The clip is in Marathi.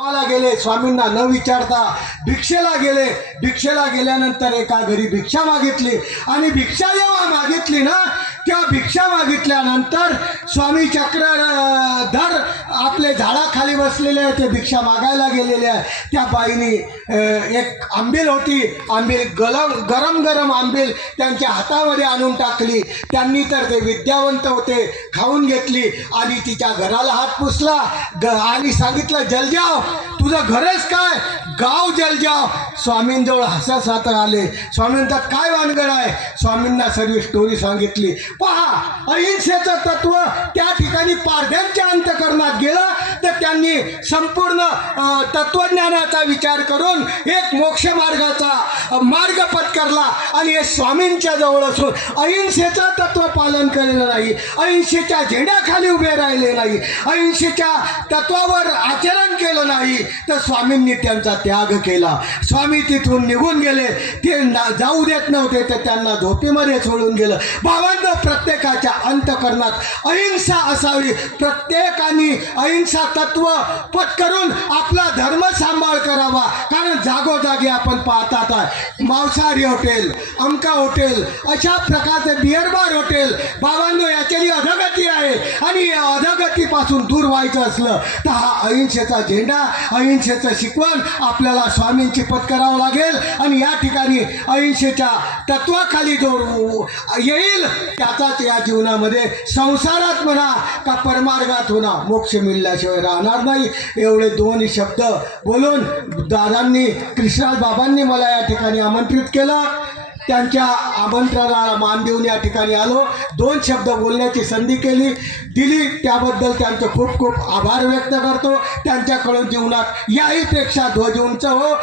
गावाला गेले स्वामींना न विचारता भिक्षेला गेले. भिक्षेला गेल्यानंतर एका घरी भिक्षा मागितली. आणि भिक्षा जेव्हा मागितली ना तेव्हा भिक्षा मागितल्यानंतर स्वामी चक्रधर आपले झाडाखाली बसलेले आहे ते भिक्षा मागायला गेलेले आहे त्या बाईनी एक आंबील होती आंबील गलम गरम गरम आंबील त्यांच्या हातामध्ये आणून टाकली. त्यांनी तर ते विद्यावंत होते खाऊन घेतली आणि तिच्या घराला हात पुसला. ग आणि सांगितलं जलजाव तुझं घरच काय? गाव जलजाव. स्वामींजवळ हसत हसत आले. स्वामी म्हणतात काय वानगड आहे? स्वामींना सर्व स्टोरी सांगितली. पहा अहिंसेचं तत्व त्या ठिकाणी पारध्यांच्या अंत गेलं तर त्यांनी संपूर्ण तत्वज्ञानाचा विचार करून एक मोक्ष मार्गाचा मार्ग पत्करला आणि हे स्वामींच्या जवळ असून अहिंसेचं तत्व पालन केलेलं नाही अहिंसेच्या झेंड्याखाली उभे राहिले नाही अहिंसेच्या तत्वावर आचरण केलं नाही तर स्वामींनी त्यांचा त्याग केला. स्वामी तिथून निघून गेले. ते जाऊ देत नव्हते तर त्यांना झोपेमध्ये सोडून गेलं. बाबांना प्रत्येकाच्या अंतकरणात अहिंसा असावी. प्रत्येकाने अहिंसा तत्व पत्करून आपला धर्म सांभाळ करावा. कारण जागोजागी आपण पाहतात मांसाहारी हॉटेल अमका हॉटेल अशा प्रकारचे बिअर बार हॉटेल बाबांनो याच्यानी अधगत आणि या दूर व्हायचं असलं तर हा अहिंसेचा झेंडा अहिंसेचं शिकवण आपल्याला स्वामींची पत्करावं लागेल. आणि या ठिकाणी अहिंसेच्या तत्वाखाली जो येईल त्याचाच या जीवनामध्ये संसारात म्हणा का परमार्गात होणा मोक्ष मिळल्याशिवाय राहणार नाही. एवढे दोन शब्द बोलून दादांनी कृष्णाल बाबांनी मला या ठिकाणी आमंत्रित केलं. त्यांच्या आमंत्रणाला मान देऊन या ठिकाणी आलो. दोन शब्द बोलण्याची संधी केली. दिली. त्याबद्दल त्यांचं खूप खूप आभार व्यक्त करतो. त्यांच्याकडून जीवनात याहीपेक्षा ध्वज उंच हो